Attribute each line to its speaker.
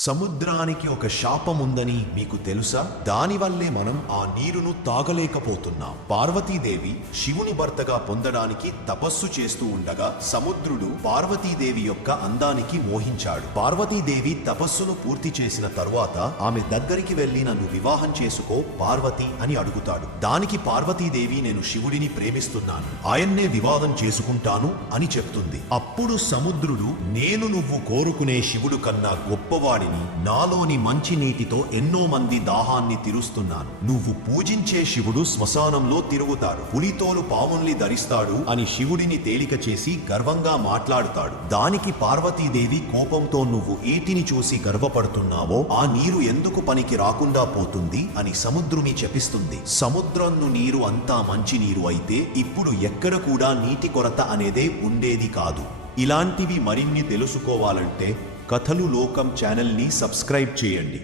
Speaker 1: సముద్రానికి ఒక శాపం ఉందని మీకు తెలుసా? దానివల్లే మనం ఆ నీరును తాగలేకపోతున్నాం. పార్వతీదేవి శివుని భర్తగా పొందడానికి తపస్సు చేస్తూ ఉండగా సముద్రుడు పార్వతీదేవి యొక్క అందానికి మోహించాడు. పార్వతీదేవి తపస్సును పూర్తి చేసిన తరువాత ఆమె దగ్గరికి వెళ్ళి నన్ను వివాహం చేసుకో పార్వతి అని అడుగుతాడు. దానికి పార్వతీదేవి నేను శివుడిని ప్రేమిస్తున్నాను. ఆయన్నే వివాదం చేసుకుంటాను అని చెప్తుంది. అప్పుడు సముద్రుడు నేను నువ్వు కోరుకునే శివుడు కన్నా గొప్పవాడి గొప్పవాడిని నాలోని మంచి నీటితో ఎన్నో మంది దాహాన్ని తీరుస్తున్నాను నువ్వు పూజించే శివుడు శ్మశానంలో తిరుగుతాడు. పులితోలు పాముల్ని ధరిస్తాడు అని శివుడిని తేలిక చేసి గర్వంగా మాట్లాడుతాడు. దానికి పార్వతీదేవి కోపంతో నువ్వు ఈటిని చూసి గర్వపడుతున్నావో ఆ నీరు ఎందుకు పనికి రాకుండా పోతుంది అని సముద్రుని చెపిస్తుంది సముద్రంను నీరు అంతా మంచి నీరు అయితే ఇప్పుడు ఎక్కడ కూడా నీటి కొరత అనేదే ఉండేది కాదు. ఇలాంటివి మరిన్ని తెలుసుకోవాలంటే కథలు లోకం ఛానల్ని సబ్స్క్రైబ్ చేయండి.